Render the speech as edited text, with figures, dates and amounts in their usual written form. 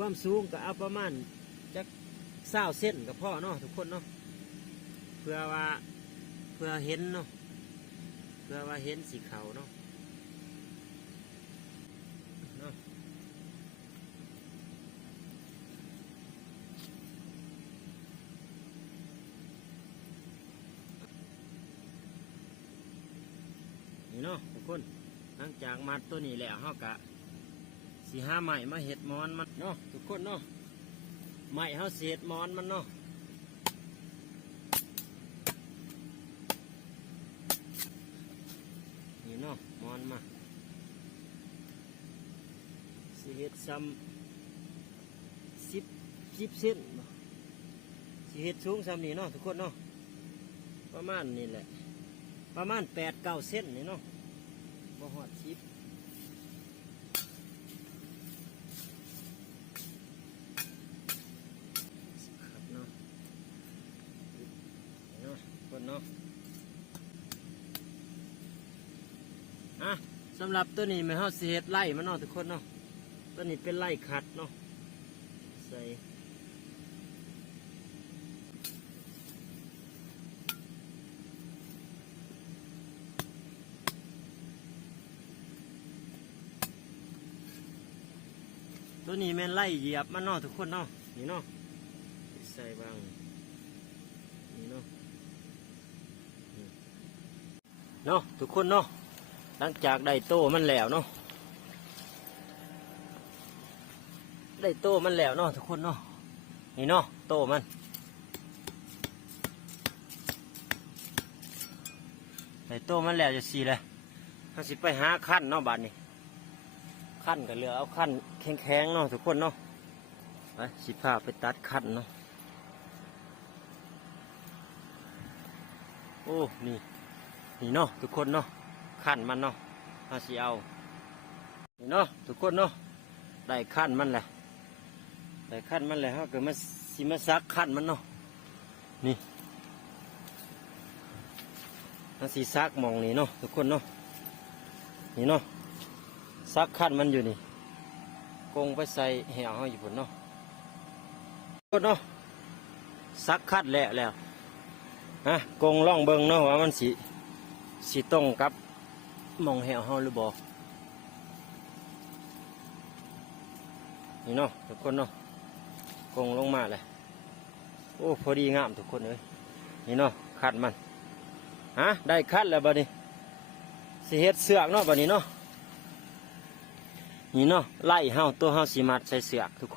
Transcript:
ความสูงก็เอาประมาณจัก20 เซนกับพ่อเนาะทุกคนเนาะเพื่อเห็นเนาะเพื่อว่าเห็นสีขาวเนาะนี่เนาะทุกคนหลังจากมัดตัวนี้แล้วเขากะสีห้าไม้มาเห็ดมอนมันเนาะทุกคนเนาะไม้เขาเสียดมอนมันเนาะนี่เนาะมอนมาสีเห็ดซ้ำ10 เซนสีเห็ดสูงซ้ำนี่เนาะทุกคนเนาะประมาณนี่แหละประมาณ8-9 เซนนี่เนาะบ่หอด10ครับเนาะเนาะคนเนาะสำหรับตัวนี้มันเฮาสิเฮ็ดไล่มันเนาะทุกคนเนาะตัวนี้เป็นไล่ขัดเนาะใส่ตัวนี้แม่นไล่เหยียบมันเนาะทุกคนเนาะนี่เนาะใส่บางนี่เนาะเนาะทุกคนเนาะหลังจากได้โต้มันแล้วเนาะได้โต้มันแล้วเนาะทุกคนเนาะนี่เนาะโต้มันได้โต้มันแล้วจะสีเลยเขาสิไปหาขั้นเนาะบาดนี้ขั้นก็เหลือเอาขั้นแข็งๆเนาะทุกคนเนาะไปสิพาไปตัดขั้นเนาะโอ้นี่เนาะทุกคนเนาะขั้นมันเนาะเอาสิเอานี่เนาะทุกคนเนาะได้ขั้นมันแหละได้ขั้นมันแหละเขาเกิดมาสิมาซักขั้นมันเนาะนี่มาสิซักมองนี่เนาะทุกคนเนาะนี่เนาะซักขั้นมันอยู่นี่กงไปใส่แหวเขาอยู่บนเนาะทุกคนเนาะซักขั้นแล้วกงล่องเบิงเนาะว่ามันสิตรงกับมองแหวเขาหรือบ่นี่เนาะทุกคนเนาะกงลงมาเลยโอ้พอดีงามทุกคนเลยนี่เนาะคัดมันได้คัดแล้วบัดนี้สิเฮ็ดเสือกเนาะบัดนี้เนาะนี่เนาะไล่เฮาตัวเฮาสิมัดใส่เสือกทุกคน